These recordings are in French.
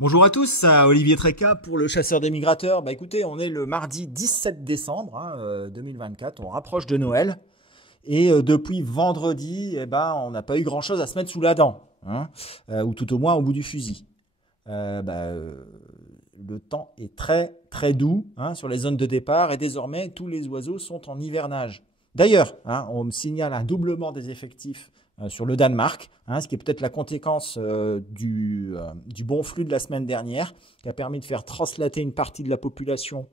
Bonjour à tous, Olivier Tréca pour le Chasseur des Migrateurs. Bah écoutez, on est le mardi 17 décembre 2024, on rapproche de Noël. Et depuis vendredi, on n'a pas eu grand-chose à se mettre sous la dent, ou tout au moins au bout du fusil. Le temps est très très doux sur les zones de départ et désormais tous les oiseaux sont en hivernage. D'ailleurs, on me signale un doublement des effectifs sur le Danemark, ce qui est peut-être la conséquence du bon flux de la semaine dernière, qui a permis de faire translater une partie de la population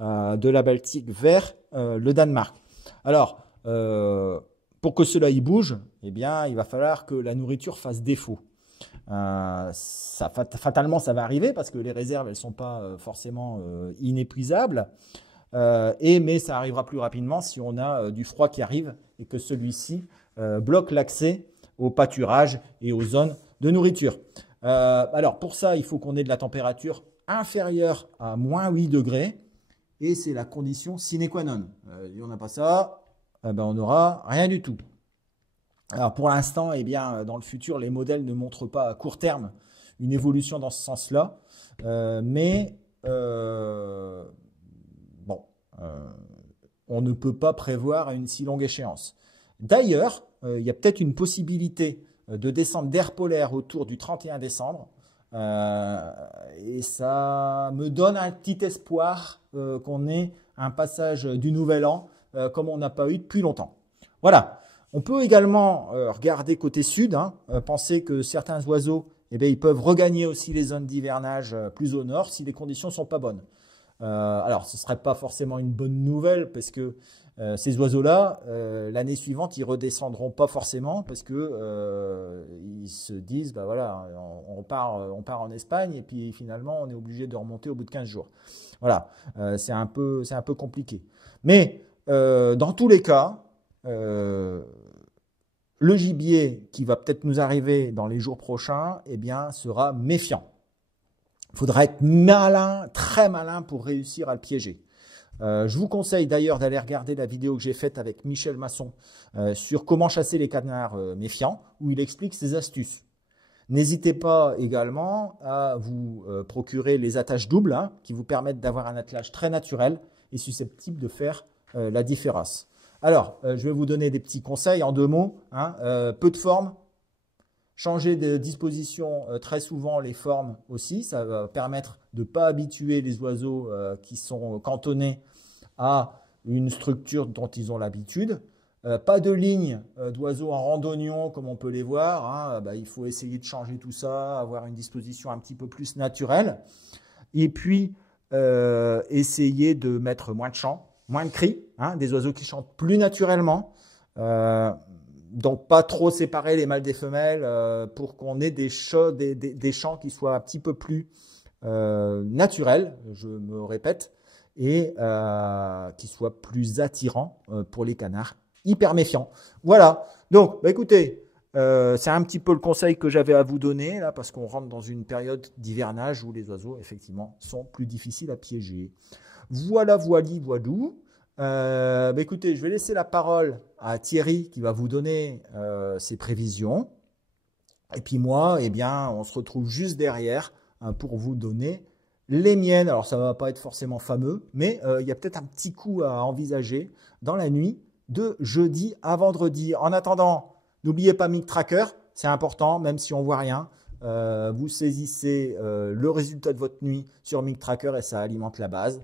de la Baltique vers le Danemark. Alors, pour que cela y bouge, il va falloir que la nourriture fasse défaut. Fatalement, ça va arriver parce que les réserves, elles ne sont pas forcément inépuisables. Mais ça arrivera plus rapidement si on a du froid qui arrive et que celui-ci bloque l'accès au pâturage et aux zones de nourriture. Alors pour ça, il faut qu'on ait de la température inférieure à moins 8 degrés et c'est la condition sine qua non. Si on n'a pas ça, on n'aura rien du tout. Alors pour l'instant, dans le futur, les modèles ne montrent pas à court terme une évolution dans ce sens-là. On ne peut pas prévoir à une si longue échéance. D'ailleurs, il y a peut-être une possibilité de descente d'air polaire autour du 31 décembre. Et ça me donne un petit espoir qu'on ait un passage du nouvel an comme on n'a pas eu depuis longtemps. Voilà. On peut également regarder côté sud, penser que certains oiseaux ils peuvent regagner aussi les zones d'hivernage plus au nord si les conditions ne sont pas bonnes. Alors, ce ne serait pas forcément une bonne nouvelle parce que ces oiseaux-là, l'année suivante, ils ne redescendront pas forcément parce que ils se disent, on part en Espagne et puis finalement, on est obligé de remonter au bout de 15 jours. Voilà, c'est un peu compliqué. Mais dans tous les cas, le gibier qui va peut-être nous arriver dans les jours prochains, sera méfiant. Il faudra être malin, très malin pour réussir à le piéger. Je vous conseille d'ailleurs d'aller regarder la vidéo que j'ai faite avec Michel Masson sur comment chasser les canards méfiants, où il explique ses astuces. N'hésitez pas également à vous procurer les attaches doubles qui vous permettent d'avoir un attelage très naturel et susceptible de faire la différence. Alors, je vais vous donner des petits conseils en 2 mots. Peu de forme, changer de disposition très souvent les formes aussi. Ça va permettre de ne pas habituer les oiseaux qui sont cantonnés à une structure dont ils ont l'habitude. Pas de ligne d'oiseaux en randonnion comme on peut les voir. Il faut essayer de changer tout ça, avoir une disposition un petit peu plus naturelle. Et puis, essayer de mettre moins de chants, moins de cris, des oiseaux qui chantent plus naturellement. Donc, pas trop séparer les mâles des femelles pour qu'on ait des chants qui soient un petit peu plus naturels, je me répète, et qui soient plus attirants pour les canards hyper méfiants. Voilà, donc écoutez, c'est un petit peu le conseil que j'avais à vous donner, là, parce qu'on rentre dans une période d'hivernage où les oiseaux, effectivement, sont plus difficiles à piéger. Voilà, voilou. Écoutez, je vais laisser la parole à Thierry qui va vous donner ses prévisions. Et puis moi, on se retrouve juste derrière pour vous donner les miennes. Alors, ça ne va pas être forcément fameux, mais il y a peut-être un petit coup à envisager dans la nuit de jeudi à vendredi. En attendant, n'oubliez pas Mic Tracker, c'est important, même si on ne voit rien. Vous saisissez le résultat de votre nuit sur Mic Tracker et ça alimente la base.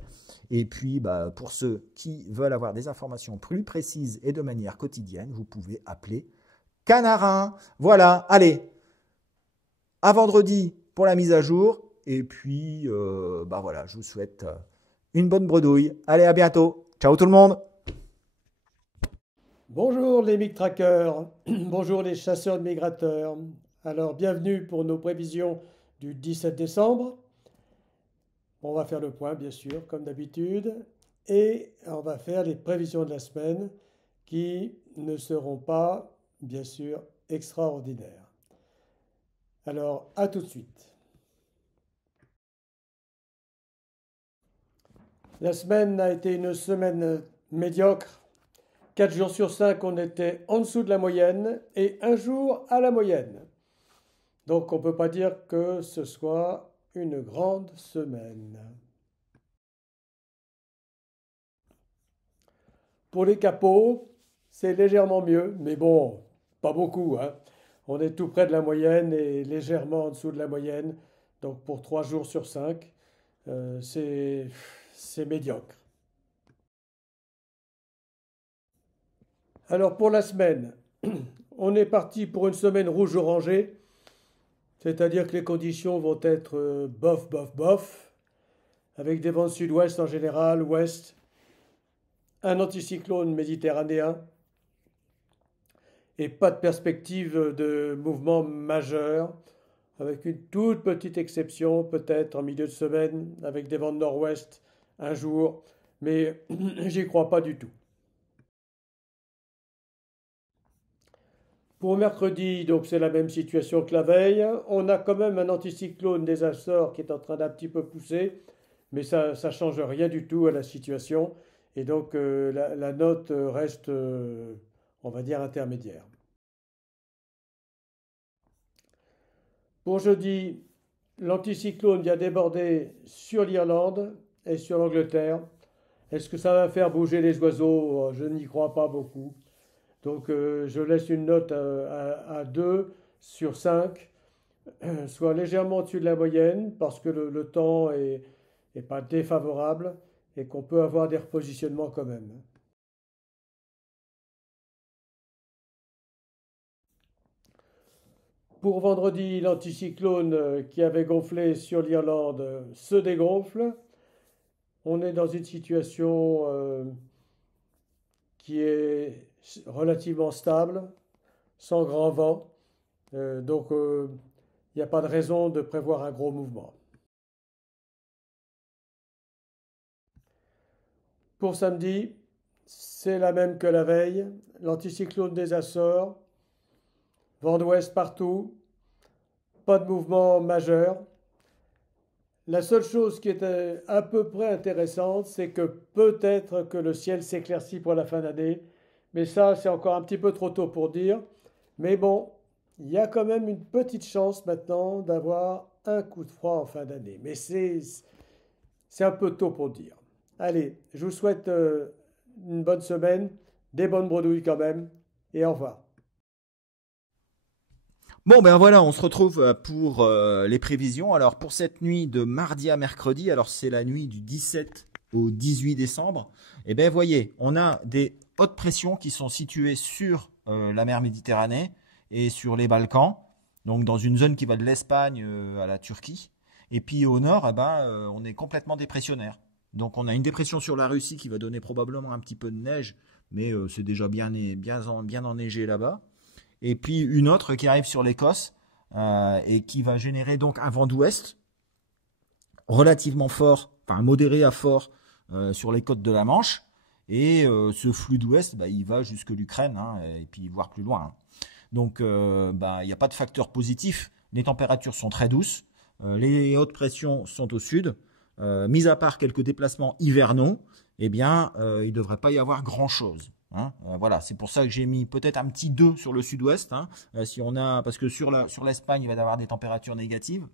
Et puis, pour ceux qui veulent avoir des informations plus précises et de manière quotidienne, vous pouvez appeler Canarin. Voilà, allez, à vendredi pour la mise à jour. Et puis, je vous souhaite une bonne bredouille. Allez, à bientôt. Ciao tout le monde. Bonjour les Mic Trackers, bonjour les chasseurs de migrateurs. Alors bienvenue pour nos prévisions du 17 décembre. On va faire le point bien sûr comme d'habitude et on va faire les prévisions de la semaine qui ne seront pas bien sûr extraordinaires. Alors à tout de suite. La semaine a été une semaine médiocre. 4 jours sur 5, on était en dessous de la moyenne et un jour à la moyenne. Donc on ne peut pas dire que ce soit une grande semaine. Pour les capots, c'est légèrement mieux, mais bon, pas beaucoup, hein. On est tout près de la moyenne et légèrement en dessous de la moyenne. Donc pour 3 jours sur 5, c'est médiocre. Alors pour la semaine, on est parti pour une semaine rouge-orangée, c'est-à-dire que les conditions vont être bof, bof, bof, avec des vents de sud-ouest en général, ouest, un anticyclone méditerranéen et pas de perspective de mouvement majeur, avec une toute petite exception peut-être en milieu de semaine, avec des vents de nord-ouest un jour, mais j'y crois pas du tout. Pour mercredi, donc c'est la même situation que la veille. On a quand même un anticyclone des Açores qui est en train d'un petit peu pousser, mais ça ne change rien du tout à la situation. Et donc la note reste, on va dire, intermédiaire. Pour jeudi, l'anticyclone vient déborder sur l'Irlande et sur l'Angleterre. Est-ce que ça va faire bouger les oiseaux? Je n'y crois pas beaucoup. Donc je laisse une note à 2 sur 5, soit légèrement au-dessus de la moyenne, parce que le temps est pas défavorable et qu'on peut avoir des repositionnements quand même. Pour vendredi, l'anticyclone qui avait gonflé sur l'Irlande se dégonfle. On est dans une situation qui est relativement stable, sans grand vent. Donc il n'y a pas de raison de prévoir un gros mouvement. Pour samedi, c'est la même que la veille. L'anticyclone des Açores, vent d'ouest partout, pas de mouvement majeur. La seule chose qui est à peu près intéressante, c'est que peut-être que le ciel s'éclaircit pour la fin d'année, mais ça, c'est encore un petit peu trop tôt pour dire. Mais bon, il y a quand même une petite chance maintenant d'avoir un coup de froid en fin d'année. Mais c'est un peu tôt pour dire. Allez, je vous souhaite une bonne semaine, des bonnes bredouilles quand même, et au revoir. Bon, ben voilà, on se retrouve pour les prévisions. Alors, pour cette nuit de mardi à mercredi, alors c'est la nuit du 17 au 18 décembre, et bien, voyez, on a des hautes pressions qui sont situées sur la mer Méditerranée et sur les Balkans, donc dans une zone qui va de l'Espagne à la Turquie. Et puis au nord, on est complètement dépressionnaire. Donc, on a une dépression sur la Russie qui va donner probablement un petit peu de neige, mais c'est déjà bien enneigé là-bas. Et puis une autre qui arrive sur l'Écosse et qui va générer donc un vent d'ouest relativement fort, enfin modéré à fort sur les côtes de la Manche. Et ce flux d'ouest, il va jusque l'Ukraine et puis voire plus loin. Donc il n'y a pas de facteur positif. Les températures sont très douces. Les hautes pressions sont au sud. Mis à part quelques déplacements hivernaux, il ne devrait pas y avoir grand-chose. Voilà, c'est pour ça que j'ai mis peut-être un petit 2 sur le sud-ouest, parce que sur l'Espagne, il va y avoir des températures négatives.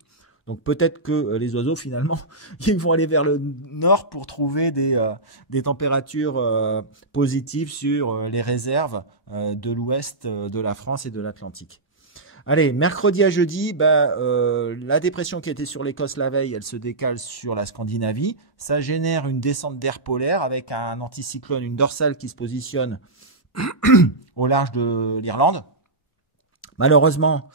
Donc peut-être que les oiseaux, finalement, ils vont aller vers le nord pour trouver des températures positives sur les réserves de l'ouest de la France et de l'Atlantique. Allez, mercredi à jeudi, la dépression qui était sur l'Écosse la veille, elle se décale sur la Scandinavie. Ça génère une descente d'air polaire avec un anticyclone, une dorsale qui se positionne au large de l'Irlande. Malheureusement,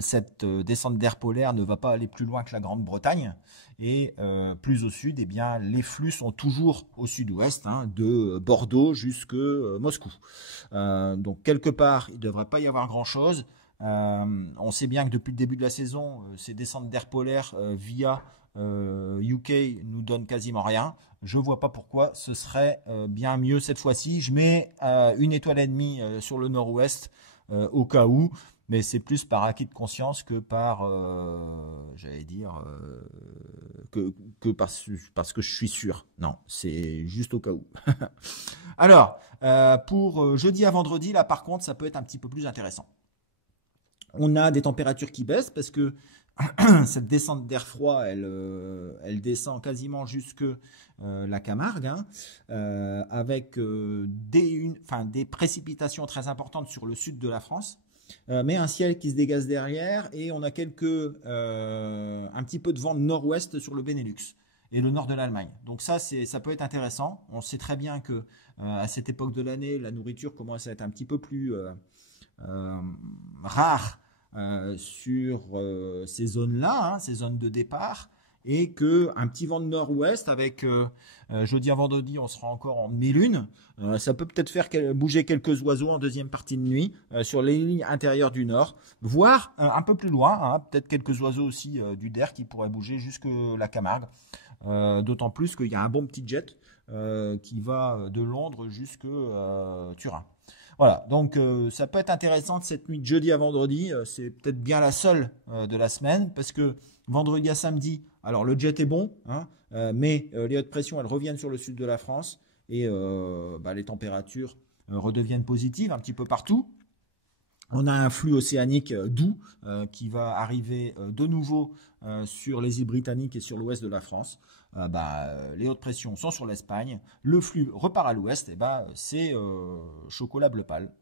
cette descente d'air polaire ne va pas aller plus loin que la Grande-Bretagne. Et plus au sud, les flux sont toujours au sud-ouest, de Bordeaux jusque Moscou. Donc quelque part, il ne devrait pas y avoir grand-chose. On sait bien que depuis le début de la saison, ces descentes d'air polaire via UK nous donnent quasiment rien. Je ne vois pas pourquoi ce serait bien mieux cette fois-ci. Je mets une étoile et demie sur le nord-ouest au cas où. Mais c'est plus par acquis de conscience que par, que parce que je suis sûr. Non, c'est juste au cas où. Alors, pour jeudi à vendredi, là par contre, ça peut être un petit peu plus intéressant. On a des températures qui baissent parce que cette descente d'air froid, elle descend quasiment jusque la Camargue, hein, avec des précipitations très importantes sur le sud de la France, mais un ciel qui se dégaze derrière et on a un petit peu de vent de nord-ouest sur le Benelux et le nord de l'Allemagne. Donc ça peut être intéressant. On sait très bien que à cette époque de l'année, la nourriture commence à être un petit peu plus rare sur ces zones-là, hein, ces zones de départ, et que un petit vent de nord-ouest avec jeudi à vendredi, on sera encore en demi-lune. Ça peut peut-être faire bouger quelques oiseaux en deuxième partie de nuit sur les lignes intérieures du nord, voire un peu plus loin, hein, peut-être quelques oiseaux aussi du Der qui pourraient bouger jusque la Camargue. D'autant plus qu'il y a un bon petit jet qui va de Londres jusque Turin. Voilà, donc ça peut être intéressant cette nuit de jeudi à vendredi. C'est peut-être bien la seule de la semaine parce que vendredi à samedi, alors le jet est bon, hein, mais les hautes pressions elles reviennent sur le sud de la France et les températures redeviennent positives un petit peu partout. On a un flux océanique doux qui va arriver de nouveau sur les îles britanniques et sur l'ouest de la France. Les hautes pressions sont sur l'Espagne, le flux repart à l'ouest, et c'est chocolat bleu pâle,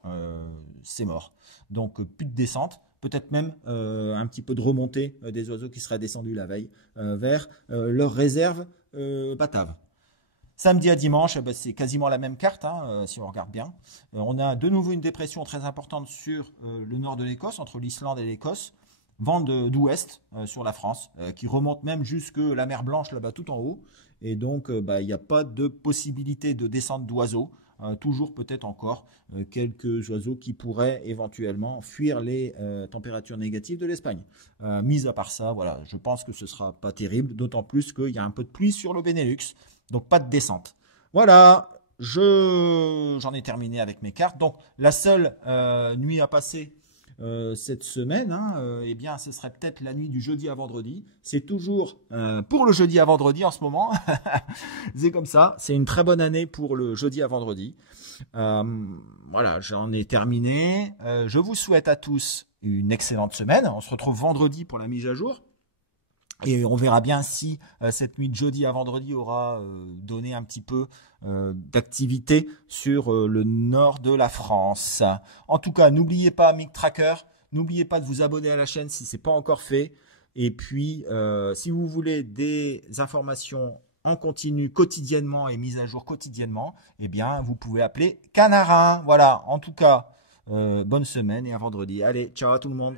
c'est mort. Donc plus de descente, peut-être même un petit peu de remontée des oiseaux qui seraient descendus la veille vers leur réserve batave. Samedi à dimanche, c'est quasiment la même carte, hein, si on regarde bien. On a de nouveau une dépression très importante sur le nord de l'Écosse, entre l'Islande et l'Écosse, vent d'ouest sur la France, qui remonte même jusque la mer Blanche, là-bas tout en haut. Et donc, il n'y a pas de possibilité de descente d'oiseaux. Toujours peut-être encore quelques oiseaux qui pourraient éventuellement fuir les températures négatives de l'Espagne. Mis à part ça, voilà, je pense que ce ne sera pas terrible, d'autant plus qu'il y a un peu de pluie sur le Benelux. Donc pas de descente. Voilà, j'en ai terminé avec mes cartes. Donc la seule nuit à passer cette semaine, hein, eh bien ce serait peut-être la nuit du jeudi à vendredi. C'est toujours pour le jeudi à vendredi en ce moment. C'est comme ça, c'est une très bonne année pour le jeudi à vendredi. Voilà, j'en ai terminé. Je vous souhaite à tous une excellente semaine. On se retrouve vendredi pour la mise à jour. Et on verra bien si cette nuit de jeudi à vendredi aura donné un petit peu d'activité sur le nord de la France. En tout cas, n'oubliez pas Mic Tracker, n'oubliez pas de vous abonner à la chaîne si ce n'est pas encore fait. Et puis, si vous voulez des informations en continu quotidiennement et mises à jour quotidiennement, eh bien, vous pouvez appeler Canarin. Voilà, en tout cas, bonne semaine et à vendredi. Allez, ciao à tout le monde.